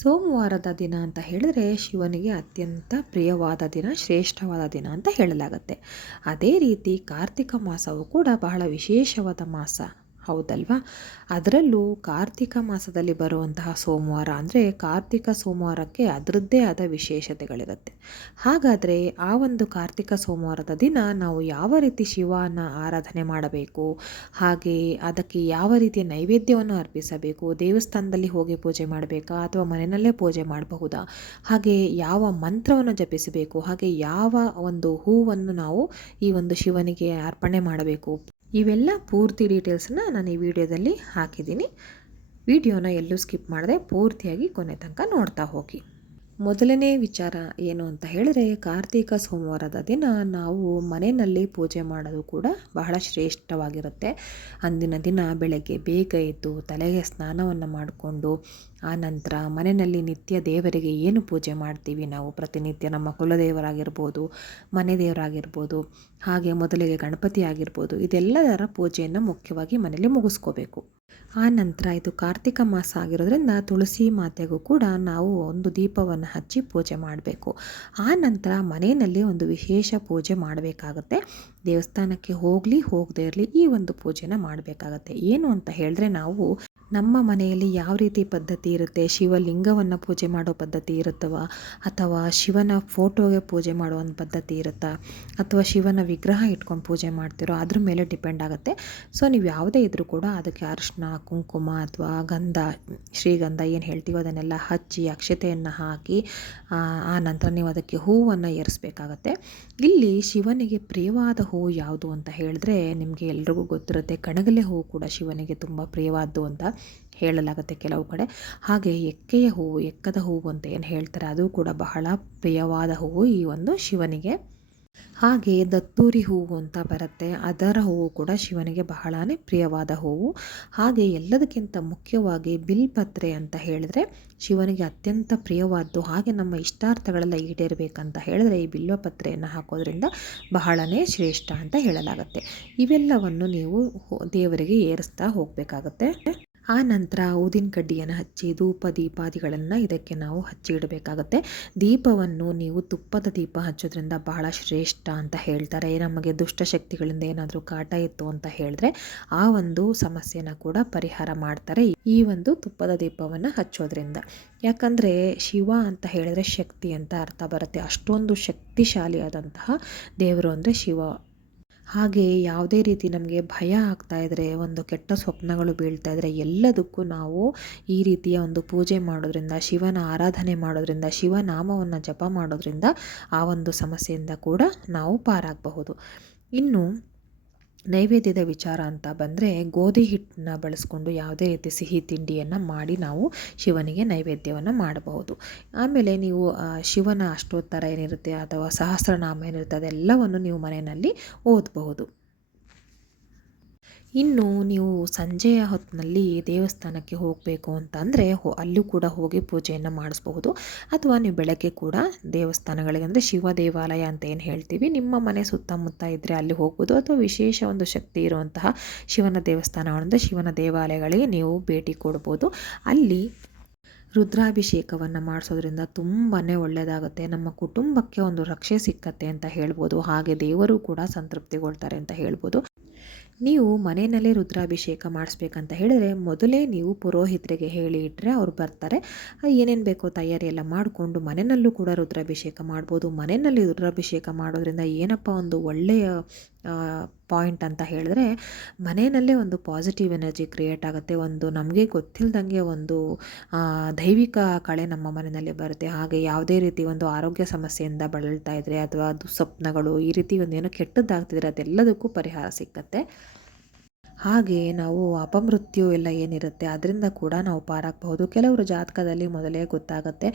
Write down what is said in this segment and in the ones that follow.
ಸೋಮವಾರದ ದಿನ ಅಂತ ಹೇಳಿದ್ರೆ ಶಿವನಿಗೆ ಅತ್ಯಂತ ಪ್ರಿಯವಾದ ದಿನ, ಶ್ರೇಷ್ಠವಾದ ದಿನ ಅಂತ ಹೇಳಲಾಗುತ್ತೆ. ಅದೇ ರೀತಿ ಕಾರ್ತಿಕ ಮಾಸವು ಕೂಡ ಬಹಳ ವಿಶೇಷವಾದ ಮಾಸ, ಹೌದಲ್ವಾ? ಅದರಲ್ಲೂ ಕಾರ್ತಿಕ ಮಾಸದಲ್ಲಿ ಬರುವಂತಹ ಸೋಮವಾರ ಅಂದರೆ ಕಾರ್ತಿಕ ಸೋಮವಾರಕ್ಕೆ ಅದರದ್ದೇ ಆದ ವಿಶೇಷತೆಗಳಿರುತ್ತೆ. ಹಾಗಾದರೆ ಆ ಒಂದು ಕಾರ್ತಿಕ ಸೋಮವಾರದ ದಿನ ನಾವು ಯಾವ ರೀತಿ ಶಿವನ ಆರಾಧನೆ ಮಾಡಬೇಕು, ಹಾಗೆ ಅದಕ್ಕೆ ಯಾವ ರೀತಿಯ ನೈವೇದ್ಯವನ್ನು ಅರ್ಪಿಸಬೇಕು, ದೇವಸ್ಥಾನದಲ್ಲಿ ಹೋಗಿ ಪೂಜೆ ಮಾಡಬೇಕಾ ಅಥವಾ ಮನೆಯಲ್ಲೇ ಪೂಜೆ ಮಾಡಬಹುದಾ, ಹಾಗೆ ಯಾವ ಮಂತ್ರವನ್ನು ಜಪಿಸಬೇಕು, ಹಾಗೆ ಯಾವ ಒಂದು ಹೂವನ್ನು ನಾವು ಈ ಒಂದು ಶಿವನಿಗೆ ಅರ್ಪಣೆ ಮಾಡಬೇಕು, ಇವೆಲ್ಲ ಪೂರ್ತಿ ಡೀಟೇಲ್ಸನ್ನ ನಾನು ಈ ವಿಡಿಯೋದಲ್ಲಿ ಹಾಕಿದ್ದೀನಿ. ವಿಡಿಯೋನ ಎಲ್ಲೂ ಸ್ಕಿಪ್ ಮಾಡದೆ ಪೂರ್ತಿಯಾಗಿ ಕೊನೆ ತನಕ ನೋಡ್ತಾ ಹೋಗಿ. ಮೊದಲನೇ ವಿಚಾರ ಏನು ಅಂತ ಹೇಳಿದ್ರೆ, ಕಾರ್ತಿಕ ಸೋಮವಾರದ ದಿನ ನಾವು ಮನೆಯಲ್ಲಿ ಪೂಜೆ ಮಾಡೋದು ಕೂಡ ಬಹಳ ಶ್ರೇಷ್ಠವಾಗಿರುತ್ತೆ. ಅಂದಿನ ದಿನ ಬೆಳಗ್ಗೆ ಬೇಗ ಎದ್ದು ತಲೆಗೆ ಸ್ನಾನವನ್ನು ಮಾಡಿಕೊಂಡು ಆ ನಂತರ ಮನೆಯಲ್ಲಿ ನಿತ್ಯ ದೇವರಿಗೆ ಏನು ಪೂಜೆ ಮಾಡ್ತೀವಿ ನಾವು ಪ್ರತಿನಿತ್ಯ, ನಮ್ಮ ಕುಲದೇವರಾಗಿರ್ಬೋದು, ಮನೆ ದೇವರಾಗಿರ್ಬೋದು, ಹಾಗೆ ಮೊದಲಿಗೆ ಗಣಪತಿ ಆಗಿರ್ಬೋದು, ಇದೆಲ್ಲದರ ಪೂಜೆಯನ್ನು ಮುಖ್ಯವಾಗಿ ಮನೆಯಲ್ಲಿ ಮುಗಿಸ್ಕೋಬೇಕು. ಆ ನಂತರ ಇದು ಕಾರ್ತಿಕ ಮಾಸ ಆಗಿರೋದ್ರಿಂದ ತುಳಸಿ ಮಾತೆಗೂ ಕೂಡ ನಾವು ಒಂದು ದೀಪವನ್ನು ಹಚ್ಚಿ ಪೂಜೆ ಮಾಡಬೇಕು. ಆ ನಂತರ ಮನೆಯಲ್ಲಿ ಒಂದು ವಿಶೇಷ ಪೂಜೆ ಮಾಡಬೇಕಾಗತ್ತೆ. ದೇವಸ್ಥಾನಕ್ಕೆ ಹೋಗದೇ ಇರಲಿ ಈ ಒಂದು ಪೂಜೆನ ಮಾಡಬೇಕಾಗತ್ತೆ. ಏನು ಅಂತ ಹೇಳಿದ್ರೆ, ನಾವು ನಮ್ಮ ಮನೆಯಲ್ಲಿ ಯಾವ ರೀತಿ ಪದ್ಧತಿ ಇರುತ್ತೆ, ಶಿವಲಿಂಗವನ್ನು ಪೂಜೆ ಮಾಡೋ ಪದ್ಧತಿ ಇರುತ್ತವ, ಅಥವಾ ಶಿವನ ಫೋಟೋಗೆ ಪೂಜೆ ಮಾಡೋ ಒಂದು ಪದ್ಧತಿ ಇರುತ್ತಾ, ಅಥವಾ ಶಿವನ ವಿಗ್ರಹ ಇಟ್ಕೊಂಡು ಪೂಜೆ ಮಾಡ್ತಿರೋ ಅದ್ರ ಮೇಲೆ ಡಿಪೆಂಡ್ ಆಗುತ್ತೆ. ಸೊ ನೀವು ಯಾವುದೇ ಇದ್ರೂ ಕೂಡ ಅದಕ್ಕೆ ಅರಿಶಿನ, ಕುಂಕುಮ ಅಥವಾ ಗಂಧ, ಶ್ರೀಗಂಧ ಏನು ಹೇಳ್ತೀವೋ ಅದನ್ನೆಲ್ಲ ಹಚ್ಚಿ ಅಕ್ಷತೆಯನ್ನು ಹಾಕಿ ಆ ನಂತರ ನೀವು ಅದಕ್ಕೆ ಹೂವನ್ನು ಏರಿಸಬೇಕಾಗತ್ತೆ. ಇಲ್ಲಿ ಶಿವನಿಗೆ ಪ್ರಿಯವಾದ ಹೂವು ಯಾವುದು ಅಂತ ಹೇಳಿದ್ರೆ, ನಿಮಗೆ ಎಲ್ರಿಗೂ ಗೊತ್ತಿರುತ್ತೆ, ಕಣಗಲೆ ಹೂವು ಕೂಡ ಶಿವನಿಗೆ ತುಂಬ ಪ್ರಿಯವಾದ್ದು ಅಂತ ಹೇಳಲಾಗುತ್ತೆ ಕೆಲವು ಕಡೆ. ಹಾಗೆ ಎಕ್ಕೆಯ ಹೂವು, ಎಕ್ಕದ ಹೂವು ಅಂತ ಏನು ಹೇಳ್ತಾರೆ, ಅದು ಕೂಡ ಬಹಳ ಪ್ರಿಯವಾದ ಹೂವು ಈ ಒಂದು ಶಿವನಿಗೆ. ಹಾಗೆ ದತ್ತೂರಿ ಹೂವು ಅಂತ ಬರುತ್ತೆ, ಅದರ ಹೂವು ಕೂಡ ಶಿವನಿಗೆ ಬಹಳನೇ ಪ್ರಿಯವಾದ ಹೂವು. ಹಾಗೆ ಎಲ್ಲದಕ್ಕಿಂತ ಮುಖ್ಯವಾಗಿ ಬಿಲ್ಪತ್ರೆ ಅಂತ ಹೇಳಿದ್ರೆ ಶಿವನಿಗೆ ಅತ್ಯಂತ ಪ್ರಿಯವಾದ್ದು. ಹಾಗೆ ನಮ್ಮ ಇಷ್ಟಾರ್ಥಗಳೆಲ್ಲ ಈಡೇರಬೇಕಂತ ಹೇಳಿದ್ರೆ ಈ ಬಿಲ್ವಪತ್ರೆಯನ್ನು ಹಾಕೋದ್ರಿಂದ ಬಹಳನೇ ಶ್ರೇಷ್ಠ ಅಂತ ಹೇಳಲಾಗುತ್ತೆ. ಇವೆಲ್ಲವನ್ನು ನೀವು ದೇವರಿಗೆ ಏರಿಸ್ತಾ ಹೋಗಬೇಕಾಗತ್ತೆ. ಆ ನಂತರ ಊದಿನ ಕಡ್ಡಿಯನ್ನು ಹಚ್ಚಿ ಧೂಪ ದೀಪಾದಿಗಳನ್ನು ಇದಕ್ಕೆ ನಾವು ಹಚ್ಚಿ ಇಡಬೇಕಾಗತ್ತೆ. ದೀಪವನ್ನು ನೀವು ತುಪ್ಪದ ದೀಪ ಹಚ್ಚೋದ್ರಿಂದ ಬಹಳ ಶ್ರೇಷ್ಠ ಅಂತ ಹೇಳ್ತಾರೆ. ನಮಗೆ ದುಷ್ಟಶಕ್ತಿಗಳಿಂದ ಏನಾದರೂ ಕಾಟ ಇತ್ತು ಅಂತ ಹೇಳಿದ್ರೆ ಆ ಒಂದು ಸಮಸ್ಯೆನ ಕೂಡ ಪರಿಹಾರ ಮಾಡ್ತಾರೆ ಈ ಒಂದು ತುಪ್ಪದ ದೀಪವನ್ನು ಹಚ್ಚೋದ್ರಿಂದ. ಯಾಕಂದರೆ ಶಿವ ಅಂತ ಹೇಳಿದ್ರೆ ಶಕ್ತಿ ಅಂತ ಅರ್ಥ ಬರುತ್ತೆ. ಅಷ್ಟೊಂದು ಶಕ್ತಿಶಾಲಿಯಾದಂತಹ ದೇವರು ಅಂದರೆ ಶಿವ. ಹಾಗೆ ಯಾವುದೇ ರೀತಿ ನಮಗೆ ಭಯ ಆಗ್ತಾ ಇದ್ದರೆ, ಒಂದು ಕೆಟ್ಟ ಸ್ವಪ್ನಗಳು ಬೀಳ್ತಾ ಇದ್ದರೆ, ಎಲ್ಲದಕ್ಕೂ ನಾವು ಈ ರೀತಿಯ ಒಂದು ಪೂಜೆ ಮಾಡೋದ್ರಿಂದ, ಶಿವನ ಆರಾಧನೆ ಮಾಡೋದ್ರಿಂದ, ಶಿವನಾಮವನ್ನು ಜಪ ಮಾಡೋದ್ರಿಂದ ಆ ಒಂದು ಸಮಸ್ಯೆಯಿಂದ ಕೂಡ ನಾವು ಪಾರಾಗಬಹುದು. ಇನ್ನು ನೈವೇದ್ಯದ ವಿಚಾರ ಅಂತ ಬಂದರೆ, ಗೋಧಿ ಹಿಟ್ಟನ್ನ ಬಳಸ್ಕೊಂಡು ಯಾವುದೇ ರೀತಿ ಸಿಹಿ ತಿಂಡಿಯನ್ನು ಮಾಡಿ ನಾವು ಶಿವನಿಗೆ ನೈವೇದ್ಯವನ್ನು ಮಾಡಬಹುದು. ಆಮೇಲೆ ನೀವು ಶಿವನ ಅಷ್ಟೋತ್ತರ ಏನಿರುತ್ತೆ ಅಥವಾ ಸಹಸ್ರನಾಮ ಏನಿರುತ್ತೆ ಅದೆಲ್ಲವನ್ನು ನೀವು ಮನೆಯಲ್ಲಿ ಓದಬಹುದು. ಇನ್ನು ನೀವು ಸಂಜೆಯ ಹೊತ್ತಿನಲ್ಲಿ ದೇವಸ್ಥಾನಕ್ಕೆ ಹೋಗಬೇಕು ಅಂತಂದರೆ ಅಲ್ಲೂ ಕೂಡ ಹೋಗಿ ಪೂಜೆಯನ್ನು ಮಾಡಿಸ್ಬಹುದು. ಅಥವಾ ನೀವು ಬೆಳಗ್ಗೆ ಕೂಡ ದೇವಸ್ಥಾನಗಳಿಗೆ, ಅಂದರೆ ಶಿವ ದೇವಾಲಯ ಅಂತ ಏನು ಹೇಳ್ತೀವಿ, ನಿಮ್ಮ ಮನೆ ಸುತ್ತಮುತ್ತ ಇದ್ದರೆ ಅಲ್ಲಿ ಹೋಗ್ಬೋದು. ಅಥವಾ ವಿಶೇಷ ಒಂದು ಶಕ್ತಿ ಇರುವಂತಹ ಶಿವನ ದೇವಸ್ಥಾನಗಳಿಂದ ಶಿವನ ದೇವಾಲಯಗಳಿಗೆ ನೀವು ಭೇಟಿ ಕೊಡ್ಬೋದು. ಅಲ್ಲಿ ರುದ್ರಾಭಿಷೇಕವನ್ನು ಮಾಡಿಸೋದ್ರಿಂದ ತುಂಬಾ ಒಳ್ಳೆಯದಾಗುತ್ತೆ. ನಮ್ಮ ಕುಟುಂಬಕ್ಕೆ ಒಂದು ರಕ್ಷೆ ಸಿಕ್ಕತ್ತೆ ಅಂತ ಹೇಳ್ಬೋದು. ಹಾಗೆ ದೇವರು ಕೂಡ ಸಂತೃಪ್ತಿಗೊಳ್ತಾರೆ ಅಂತ ಹೇಳ್ಬೋದು. ನೀವು ಮನೆಯಲ್ಲೇ ರುದ್ರಾಭಿಷೇಕ ಮಾಡಿಸ್ಬೇಕಂತ ಹೇಳಿದ್ರೆ ಮೊದಲೇ ನೀವು ಪುರೋಹಿತರಿಗೆ ಹೇಳಿ ಇಟ್ಟರೆ ಅವ್ರು ಬರ್ತಾರೆ. ಏನೇನು ಬೇಕೋ ತಯಾರಿ ಎಲ್ಲ ಮಾಡಿಕೊಂಡು ಮನೆಯಲ್ಲೂ ಕೂಡ ರುದ್ರಾಭಿಷೇಕ ಮಾಡ್ಬೋದು. ಮನೆಯಲ್ಲಿ ರುದ್ರಾಭಿಷೇಕ ಮಾಡೋದ್ರಿಂದ ಏನಪ್ಪ ಒಂದು ಒಳ್ಳೆಯ ಪಾಯಿಂಟ್ ಅಂತ ಹೇಳಿದ್ರೆ, ಮನೆಯಲ್ಲೇ ಒಂದು ಪಾಸಿಟಿವ್ ಎನರ್ಜಿ ಕ್ರಿಯೇಟ್ ಆಗುತ್ತೆ. ಒಂದು ನಮಗೆ ಗೊತ್ತಿಲ್ಲದಂಗೆ ಒಂದು ದೈವಿಕ ಕಳೆ ನಮ್ಮ ಮನೆಯಲ್ಲಿ ಬರುತ್ತೆ. ಹಾಗೆ ಯಾವುದೇ ರೀತಿ ಒಂದು ಆರೋಗ್ಯ ಸಮಸ್ಯೆಯಿಂದ ಬಳಲ್ತಾ ಇದ್ದರೆ ಅಥವಾ ದುಸ್ವಪ್ನಗಳು ಈ ರೀತಿ ಒಂದೇನೋ ಕೆಟ್ಟದ್ದಾಗ್ತಿದ್ರೆ ಅದೆಲ್ಲದಕ್ಕೂ ಪರಿಹಾರ ಸಿಕ್ಕತ್ತೆ. ಹಾಗೆ ನಾವು ಅಪಮೃತ್ಯು ಎಲ್ಲ ಏನಿರುತ್ತೆ ಅದರಿಂದ ಕೂಡ ನಾವು ಪಾರಾಗಬಹುದು. ಕೆಲವರು ಜಾತಕದಲ್ಲಿ ಮೊದಲೇ ಗೊತ್ತಾಗುತ್ತೆ,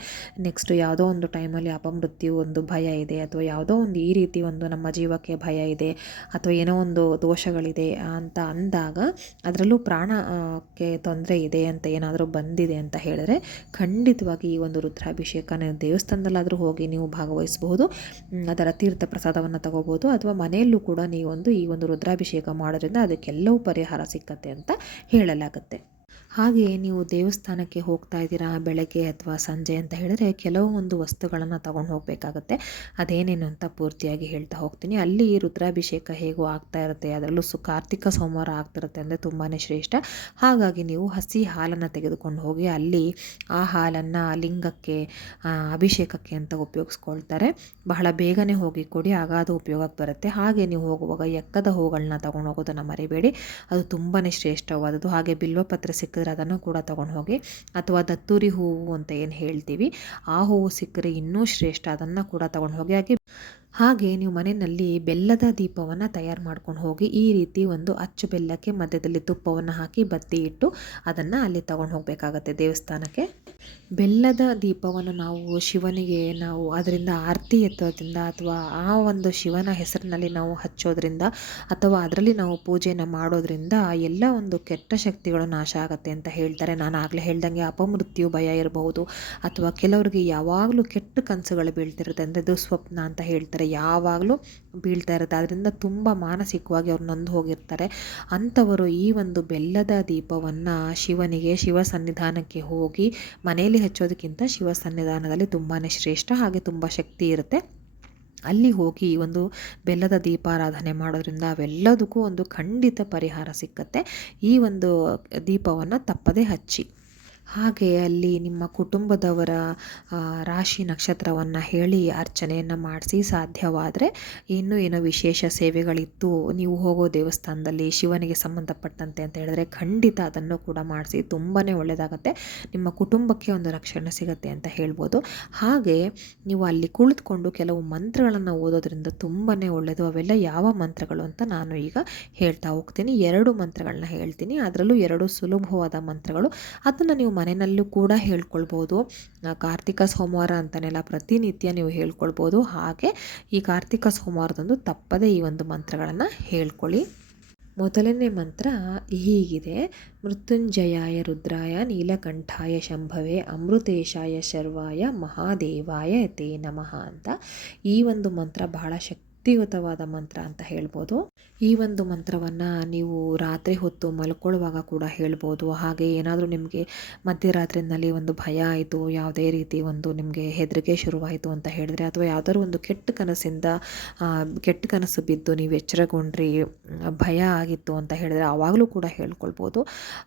ನೆಕ್ಸ್ಟ್ ಯಾವುದೋ ಒಂದು ಟೈಮಲ್ಲಿ ಅಪಮೃತ್ಯು ಒಂದು ಭಯ ಇದೆ, ಅಥವಾ ಯಾವುದೋ ಒಂದು ಈ ರೀತಿ ಒಂದು ನಮ್ಮ ಜೀವಕ್ಕೆ ಭಯ ಇದೆ, ಅಥವಾ ಏನೋ ಒಂದು ದೋಷಗಳಿದೆ ಅಂತ ಅಂದಾಗ, ಅದರಲ್ಲೂ ಪ್ರಾಣಕ್ಕೆ ತೊಂದರೆ ಇದೆ ಅಂತ ಏನಾದರೂ ಬಂದಿದೆ ಅಂತ ಹೇಳಿದ್ರೆ ಖಂಡಿತವಾಗಿ ಈ ಒಂದು ರುದ್ರಾಭಿಷೇಕ ದೇವಸ್ಥಾನದಲ್ಲಾದರೂ ಹೋಗಿ ನೀವು ಭಾಗವಹಿಸಬಹುದು. ಅದರ ತೀರ್ಥ ಪ್ರಸಾದವನ್ನು ತಗೋಬೋದು. ಅಥವಾ ಮನೆಯಲ್ಲೂ ಕೂಡ ನೀವೊಂದು ಈ ಒಂದು ರುದ್ರಾಭಿಷೇಕ ಮಾಡೋದ್ರಿಂದ ಅದಕ್ಕೆಲ್ಲವೂ ಪರಿಹಾರ ಸಿಕ್ಕತ್ತೆ ಅಂತ ಹೇಳಲಾಗುತ್ತೆ. ಹಾಗೆಯೇ ನೀವು ದೇವಸ್ಥಾನಕ್ಕೆ ಹೋಗ್ತಾ ಇದ್ದೀರಾ ಬೆಳಗ್ಗೆ ಅಥವಾ ಸಂಜೆ ಅಂತ ಹೇಳಿದ್ರೆ ಕೆಲವೊಂದು ವಸ್ತುಗಳನ್ನು ತಗೊಂಡು ಹೋಗಬೇಕಾಗತ್ತೆ. ಅದೇನೇನು ಅಂತ ಪೂರ್ತಿಯಾಗಿ ಹೇಳ್ತಾ ಹೋಗ್ತೀನಿ. ಅಲ್ಲಿ ರುದ್ರಾಭಿಷೇಕ ಹೇಗೋ ಆಗ್ತಾ ಇರುತ್ತೆ, ಅದರಲ್ಲೂ ಕಾರ್ತಿಕ ಸೋಮವಾರ ಆಗ್ತಿರುತ್ತೆ ಅಂದರೆ ತುಂಬಾ ಶ್ರೇಷ್ಠ. ಹಾಗಾಗಿ ನೀವು ಹಸಿ ಹಾಲನ್ನು ತೆಗೆದುಕೊಂಡು ಹೋಗಿ ಅಲ್ಲಿ ಆ ಹಾಲನ್ನು ಲಿಂಗಕ್ಕೆ ಅಭಿಷೇಕಕ್ಕೆ ಅಂತ ಉಪಯೋಗಿಸ್ಕೊಳ್ತಾರೆ. ಬಹಳ ಬೇಗನೆ ಹೋಗಿ ಕೊಡಿ, ಆಗ ಅದು ಉಪಯೋಗಕ್ಕೆ ಬರುತ್ತೆ. ಹಾಗೆ ನೀವು ಹೋಗುವಾಗ ಎಕ್ಕದ ಹೂಗಳನ್ನ ತಗೊಂಡು ಹೋಗೋದನ್ನು ಮರಿಬೇಡಿ, ಅದು ತುಂಬಾ ಶ್ರೇಷ್ಠವಾದದ್ದು. ಹಾಗೆ ಬಿಲ್ವಪತ್ರೆ ಸಿಕ್ಕಿದ್ರೆ ಅದನ್ನು ಕೂಡ ತಗೊಂಡು ಹೋಗಿ, ಅಥವಾ ದತ್ತೂರಿ ಹೂವು ಅಂತ ಏನು ಹೇಳ್ತೀವಿ ಆ ಹೂವು ಸಿಕ್ಕರೆ ಇನ್ನೂ ಶ್ರೇಷ್ಠ, ಅದನ್ನು ಕೂಡ ತಗೊಂಡು ಹೋಗಿ. ಹಾಗೆ ನೀವು ಮನೆಯಲ್ಲಿ ಬೆಲ್ಲದ ದೀಪವನ್ನು ತಯಾರು ಮಾಡ್ಕೊಂಡು ಹೋಗಿ ಈ ರೀತಿ ಒಂದು ಅಚ್ಚು ಬೆಲ್ಲಕ್ಕೆ ಮಧ್ಯದಲ್ಲಿ ತುಪ್ಪವನ್ನು ಹಾಕಿ ಬತ್ತಿ ಇಟ್ಟು ಅದನ್ನು ಅಲ್ಲಿ ತಗೊಂಡು ಹೋಗಬೇಕಾಗತ್ತೆ ದೇವಸ್ಥಾನಕ್ಕೆ. ಬೆಲ್ಲದ ದೀಪವನ್ನು ನಾವು ಶಿವನಿಗೆ ಅದರಿಂದ ಆರತಿ ಎತ್ತೋದ್ರಿಂದ ಅಥವಾ ಆ ಒಂದು ಶಿವನ ಹೆಸರಿನಲ್ಲಿ ನಾವು ಹಚ್ಚೋದ್ರಿಂದ ಅಥವಾ ಅದರಲ್ಲಿ ನಾವು ಪೂಜೆಯನ್ನು ಮಾಡೋದ್ರಿಂದ ಎಲ್ಲ ಒಂದು ಕೆಟ್ಟ ಶಕ್ತಿಗಳು ನಾಶ ಆಗುತ್ತೆ ಅಂತ ಹೇಳ್ತಾರೆ. ನಾನು ಆಗಲೇ ಹೇಳ್ದಂಗೆ ಅಪಮೃತ್ಯು ಭಯ ಇರಬಹುದು, ಅಥವಾ ಕೆಲವರಿಗೆ ಯಾವಾಗಲೂ ಕೆಟ್ಟ ಕನಸುಗಳು ಬೀಳ್ತಿರುತ್ತೆ, ಅಂದರೆ ದುಸ್ವಪ್ನ ಅಂತ ಹೇಳ್ತಾರೆ, ಯಾವಾಗಲೂ ಬೀಳ್ತಾ ಇರುತ್ತೆ. ಅದರಿಂದ ತುಂಬ ಮಾನಸಿಕವಾಗಿ ಅವ್ರು ನೊಂದು ಹೋಗಿರ್ತಾರೆ. ಅಂಥವರು ಈ ಒಂದು ಬೆಲ್ಲದ ದೀಪವನ್ನು ಶಿವ ಸನ್ನಿಧಾನಕ್ಕೆ ಹೋಗಿ ಮನೆಯಲ್ಲಿ ಹಚ್ಚೋದಕ್ಕಿಂತ ಶಿವ ಸನ್ನಿಧಾನದಲ್ಲಿ ತುಂಬಾ ಶ್ರೇಷ್ಠ, ಹಾಗೆ ತುಂಬ ಶಕ್ತಿ ಇರುತ್ತೆ. ಅಲ್ಲಿ ಹೋಗಿ ಒಂದು ಬೆಲ್ಲದ ದೀಪಾರಾಧನೆ ಮಾಡೋದ್ರಿಂದ ಅವೆಲ್ಲದಕ್ಕೂ ಒಂದು ಖಂಡಿತ ಪರಿಹಾರ ಸಿಕ್ಕತ್ತೆ. ಈ ಒಂದು ದೀಪವನ್ನು ತಪ್ಪದೇ ಹಚ್ಚಿ. ಹಾಗೆ ಅಲ್ಲಿ ನಿಮ್ಮ ಕುಟುಂಬದವರ ರಾಶಿ ನಕ್ಷತ್ರವನ್ನು ಹೇಳಿ ಅರ್ಚನೆಯನ್ನು ಮಾಡಿಸಿ, ಸಾಧ್ಯವಾದರೆ ಇನ್ನೂ ಏನೋ ವಿಶೇಷ ಸೇವೆಗಳಿತ್ತು ನೀವು ಹೋಗೋ ದೇವಸ್ಥಾನದಲ್ಲಿ ಶಿವನಿಗೆ ಸಂಬಂಧಪಟ್ಟಂತೆ ಅಂತ ಹೇಳಿದ್ರೆ ಖಂಡಿತ ಅದನ್ನು ಕೂಡ ಮಾಡಿಸಿ, ತುಂಬಾ ಒಳ್ಳೆಯದಾಗತ್ತೆ. ನಿಮ್ಮ ಕುಟುಂಬಕ್ಕೆ ಒಂದು ರಕ್ಷಣೆ ಸಿಗುತ್ತೆ ಅಂತ ಹೇಳ್ಬೋದು. ಹಾಗೆ ನೀವು ಅಲ್ಲಿ ಕುಳಿತುಕೊಂಡು ಕೆಲವು ಮಂತ್ರಗಳನ್ನು ಓದೋದ್ರಿಂದ ತುಂಬಾ ಒಳ್ಳೆಯದು. ಅವೆಲ್ಲ ಯಾವ ಮಂತ್ರಗಳು ಅಂತ ನಾನು ಈಗ ಹೇಳ್ತಾ ಹೋಗ್ತೀನಿ. 2 ಮಂತ್ರಗಳನ್ನ ಹೇಳ್ತೀನಿ, ಅದರಲ್ಲೂ 2 ಸುಲಭವಾದ ಮಂತ್ರಗಳು. ಅದನ್ನು ನೀವು ಮನೆಯಲ್ಲೂ ಕೂಡ ಹೇಳ್ಕೊಳ್ಬೋದು. ಕಾರ್ತಿಕ ಸೋಮವಾರ ಅಂತನೆಲ್ಲ ಪ್ರತಿನಿತ್ಯ ನೀವು ಹೇಳ್ಕೊಳ್ಬೋದು. ಹಾಗೆ ಈ ಕಾರ್ತಿಕ ಸೋಮವಾರದಂದು ತಪ್ಪದೇ ಈ ಒಂದು ಮಂತ್ರಗಳನ್ನು ಹೇಳ್ಕೊಳ್ಳಿ. ಮೊದಲನೇ ಮಂತ್ರ ಹೀಗಿದೆ: ಮೃತ್ಯುಂಜಯಾಯ ರುದ್ರಾಯ ನೀಲಕಂಠಾಯ ಶಂಭವೇ ಅಮೃತೇಶಾಯ ಶರ್ವಾಯ ಮಹಾದೇವಾಯ ತೇ ನಮಃ ಅಂತ. ಈ ಒಂದು ಮಂತ್ರ ಬಹಳ ಶಕ್ತಿಯುತವಾದ ಮಂತ್ರ ಅಂತ ಹೇಳ್ಬೋದು. ಈ ಒಂದು ಮಂತ್ರವನ್ನು ನೀವು ರಾತ್ರಿ ಹೊತ್ತು ಮಲ್ಕೊಳ್ಳುವಾಗ ಕೂಡ ಹೇಳ್ಬೋದು. ಹಾಗೆ ಏನಾದರೂ ನಿಮಗೆ ಮಧ್ಯರಾತ್ರಿನಲ್ಲಿ ಒಂದು ಭಯ ಆಯಿತು, ಯಾವುದೇ ರೀತಿ ಒಂದು ನಿಮಗೆ ಹೆದರಿಕೆ ಶುರುವಾಯಿತು ಅಂತ ಹೇಳಿದ್ರೆ, ಅಥವಾ ಯಾವುದಾದ್ರು ಒಂದು ಕೆಟ್ಟ ಕನಸು ಬಿದ್ದು ನೀವು ಎಚ್ಚರಗೊಂಡ್ರಿ, ಭಯ ಆಗಿತ್ತು ಅಂತ ಹೇಳಿದ್ರೆ ಆವಾಗಲೂ ಕೂಡ ಹೇಳ್ಕೊಳ್ಬೋದು.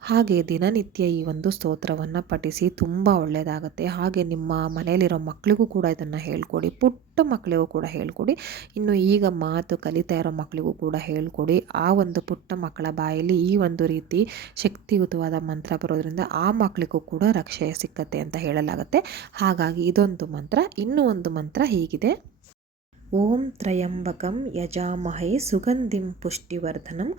ಹಾಗೆ ದಿನನಿತ್ಯ ಈ ಒಂದು ಸ್ತೋತ್ರವನ್ನು ಪಠಿಸಿ, ತುಂಬ ಒಳ್ಳೆಯದಾಗುತ್ತೆ. ಹಾಗೆ ನಿಮ್ಮ ಮನೆಯಲ್ಲಿರೋ ಮಕ್ಕಳಿಗೂ ಕೂಡ ಇದನ್ನು ಹೇಳ್ಕೊಡಿ, ಪುಟ್ಟ ಮಕ್ಕಳಿಗೂ ಕೂಡ ಹೇಳ್ಕೊಡಿ. ಇನ್ನು ಈಗ ಮಾತು ಕಲಿತಾ ಇರೋ ಮಕ್ಕಳಿಗೂ ಕೂಡ ಹೇಳ್ಕೊಡಿ. ಆ ಒಂದು ಪುಟ್ಟ ಮಕ್ಕಳ ಬಾಯಲ್ಲಿ ಈ ಒಂದು ರೀತಿ ಶಕ್ತಿಯುತವಾದ ಮಂತ್ರ ಬರೋದ್ರಿಂದ ಆ ಮಕ್ಕಳಿಗೂ ಕೂಡ ರಕ್ಷೆ ಸಿಕ್ಕತ್ತೆ ಅಂತ ಹೇಳಲಾಗುತ್ತೆ. ಹಾಗಾಗಿ ಇದೊಂದು ಮಂತ್ರ. ಇನ್ನೂ ಒಂದು ಮಂತ್ರ ಹೀಗಿದೆ: ಓಂ ತ್ರಯಂಬಕಂ ಯಜಾಮಹೇ ಸುಗಂಧಿಂ ಪುಷ್ಟಿವರ್ಧನಂ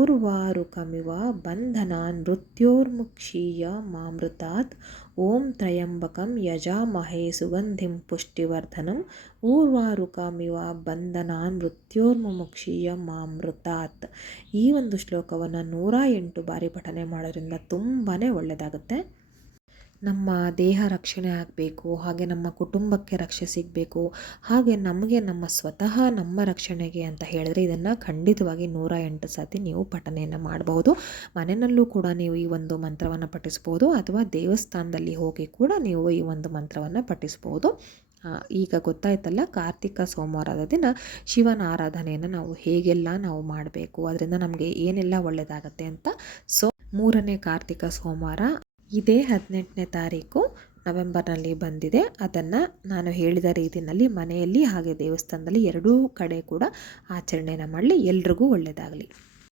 ಉರ್ವಾರುಕಮಿವ ಬಂಧನಾನ್ ಮೃತ್ಯೋರ್ಮುಕ್ಷೀಯ ಮಾಮೃತಾತ್. ಓಂ ತ್ರಯಂಬಕಂ ಯಜಾಮಹೇ ಸುಗಂಧಿಂ ಪುಷ್ಟಿವರ್ಧನಂ ಊರ್ವಾರುಕಮಿವ ಬಂಧನಾನ್ ಮೃತ್ಯೋರ್ಮುಕ್ಷೀಯ ಮಾಮೃತಾತ್. ಈ ಒಂದು ಶ್ಲೋಕವನ್ನು 108 ಬಾರಿ ಪಠನೆ ಮಾಡೋದ್ರಿಂದ ತುಂಬಾ ಒಳ್ಳೆಯದಾಗುತ್ತೆ. ನಮ್ಮ ದೇಹ ರಕ್ಷಣೆ ಆಗಬೇಕು, ಹಾಗೆ ನಮ್ಮ ಕುಟುಂಬಕ್ಕೆ ರಕ್ಷೆ ಸಿಗಬೇಕು, ಹಾಗೆ ನಮಗೆ ನಮ್ಮ ರಕ್ಷಣೆಗೆ ಅಂತ ಹೇಳಿದ್ರೆ ಇದನ್ನು ಖಂಡಿತವಾಗಿ 108 ಸತಿ ನೀವು ಪಠನೆಯನ್ನು ಮಾಡಬಹುದು. ಮನೆಯಲ್ಲೂ ಕೂಡ ನೀವು ಈ ಒಂದು ಮಂತ್ರವನ್ನು ಪಠಿಸ್ಬೋದು, ಅಥವಾ ದೇವಸ್ಥಾನದಲ್ಲಿ ಹೋಗಿ ಕೂಡ ನೀವು ಈ ಒಂದು ಮಂತ್ರವನ್ನು ಪಠಿಸ್ಬೋದು. ಈಗ ಗೊತ್ತಾಯ್ತಲ್ಲ, ಕಾರ್ತಿಕ ಸೋಮವಾರದ ದಿನ ಶಿವನ ಆರಾಧನೆಯನ್ನು ನಾವು ಹೇಗೆಲ್ಲ ನಾವು ಮಾಡಬೇಕು, ಅದರಿಂದ ನಮಗೆ ಏನೆಲ್ಲ ಒಳ್ಳೆಯದಾಗತ್ತೆ ಅಂತ. ಸೊ 3ನೇ ಕಾರ್ತಿಕ ಸೋಮವಾರ ಇದೇ 18ನೇ ತಾರೀಕು ನವೆಂಬರ್ನಲ್ಲಿ ಬಂದಿದೆ. ಅದನ್ನು ನಾನು ಹೇಳಿದ ರೀತಿಯಲ್ಲಿ ಮನೆಯಲ್ಲಿ ಹಾಗೆ ದೇವಸ್ಥಾನದಲ್ಲಿ 2 ಕಡೆ ಕೂಡ ಆಚರಣೆಯನ್ನು ಮಾಡಲಿ. ಎಲ್ರಿಗೂ ಒಳ್ಳೆಯದಾಗಲಿ.